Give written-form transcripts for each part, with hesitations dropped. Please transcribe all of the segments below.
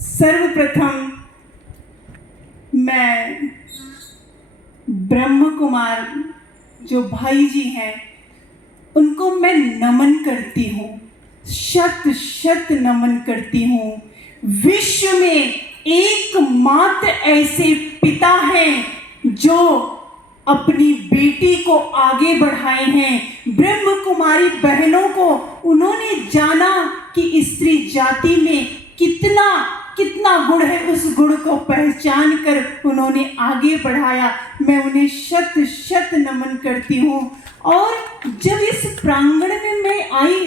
सर्वप्रथम मैं ब्रह्म कुमार जो भाई जी हैं उनको मैं नमन करती हूँ, शत शत नमन करती हूँ। विश्व में एकमात्र ऐसे पिता हैं जो अपनी बेटी को आगे बढ़ाए हैं। ब्रह्म कुमारी बहनों को उन्होंने जाना कि स्त्री जाति में कितना कितना गुण है, उस गुण को पहचान कर उन्होंने आगे बढ़ाया। मैं उन्हें शत शत नमन करती हूँ। और जब इस प्रांगण में मैं आई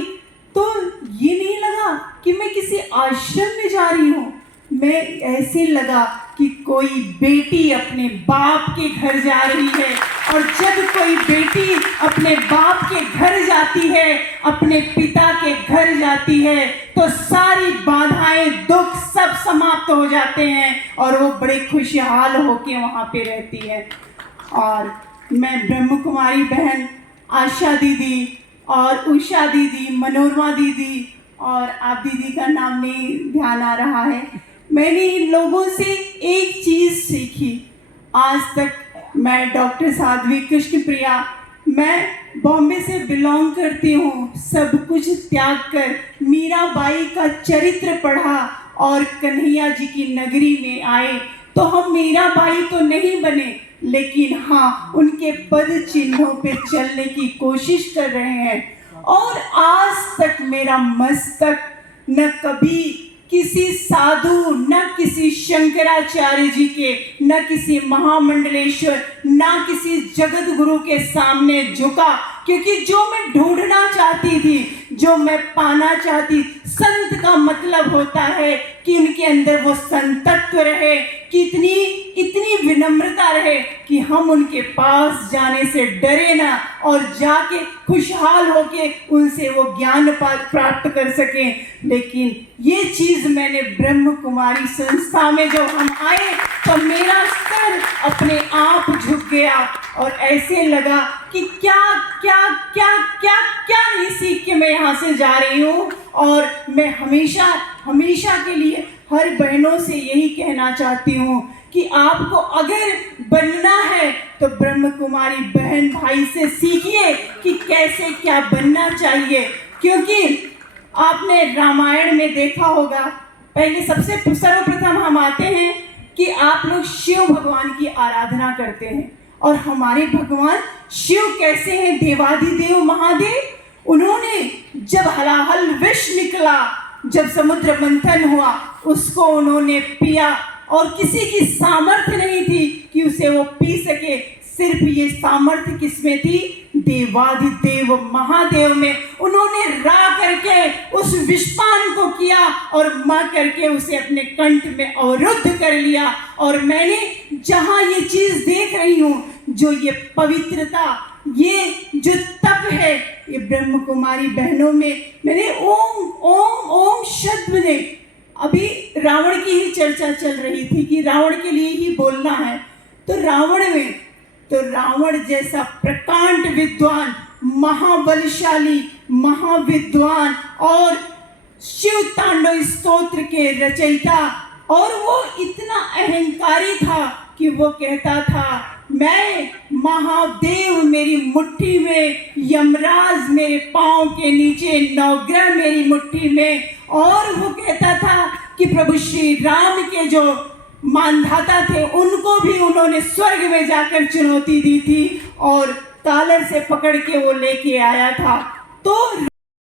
तो ये नहीं लगा कि मैं किसी आश्रम में जा रही हूँ, मैं ऐसे लगा कि कोई बेटी अपने बाप के घर जा रही है। और जब कोई बेटी अपने बाप के घर जाती है, अपने पिता के घर जाती है, तो सारी बाधाएं दुख सब समाप्त हो जाते हैं और वो बड़े खुशहाल होके वहाँ पे रहती है। और मैं ब्रह्म कुमारी बहन आशा दीदी और उषा दीदी, मनोरमा दीदी और आप दीदी का नाम नहीं ध्यान आ रहा है, मैंने इन लोगों से एक चीज़ सीखी। आज तक मैं डॉक्टर साध्वी कृष्ण प्रिया, मैं बॉम्बे से बिलोंग करती हूँ, सब कुछ त्याग कर मीराबाई का चरित्र पढ़ा और कन्हैया जी की नगरी में आए। तो हम मीराबाई तो नहीं बने, लेकिन हाँ उनके पद चिन्हों पे चलने की कोशिश कर रहे हैं। और आज तक मेरा मस्तक न कभी किसी साधु, न किसी शंकराचार्य जी के, न किसी महामंडलेश्वर, न किसी जगत गुरु के सामने झुका, क्योंकि जो मैं ढूंढना चाहती थी, जो मैं पाना चाहती, संत का मतलब होता है कि उनके अंदर वो संतत्व रहे, कि इतनी विनम्रता रहे कि हम उनके पास जाने से डरे ना और जाके खुशहाल होके उनसे वो ज्ञान प्राप्त कर सकें। लेकिन ये चीज़ मैंने ब्रह्म कुमारी संस्था में जब हम आए तो मेरा सर अपने आप झुक गया और ऐसे लगा कि क्या क्या क्या क्या क्या नहीं सीख के मैं यहाँ से जा रही हूँ। और मैं हमेशा हमेशा के लिए हर बहनों से यही कहना चाहती हूँ कि आपको अगर बनना है तो ब्रह्म कुमारी बहन भाई से सीखिए कि कैसे क्या बनना चाहिए। क्योंकि आपने रामायण में देखा होगा, पहले सबसे सर्वप्रथम हम आते हैं कि आप लोग शिव भगवान की आराधना करते हैं। और हमारे भगवान शिव कैसे हैं? देवाधिदेव महादेव। उन्होंने जब हलाहल विष निकला, जब समुद्र मंथन हुआ, उसको उन्होंने पिया और किसी की सामर्थ्य नहीं थी कि उसे वो पी सके। सिर्फ ये सामर्थ्य किसमें थी? देवाधिदेव महादेव में। उन्होंने रा करके उस विषपान को किया और मां करके उसे अपने कंठ में अवरुद्ध कर लिया। और मैंने जहां ये चीज देख रही हूँ, जो ये पवित्रता, ये जो तप है, ये ब्रह्म कुमारी बहनों में मैंने ओम ओम ओम शब्द ने, अभी रावण की ही चर्चा चल रही थी कि रावण के लिए ही बोलना है। तो रावण जैसा प्रकांड विद्वान, महाबलशाली, महाविद्वान और शिव तांडव स्तोत्र के रचयिता, और वो इतना अहंकारी था कि वो कहता था मैं महादेव मेरी मुट्ठी में, यमराज मेरे पांव के नीचे, नवग्रह मेरी मुट्ठी में। और वो कहता था कि प्रभु श्री राम के जो मानधाता थे उनको भी उन्होंने स्वर्ग में जाकर चुनौती दी थी और कालर से पकड़ के वो लेके आया था। तो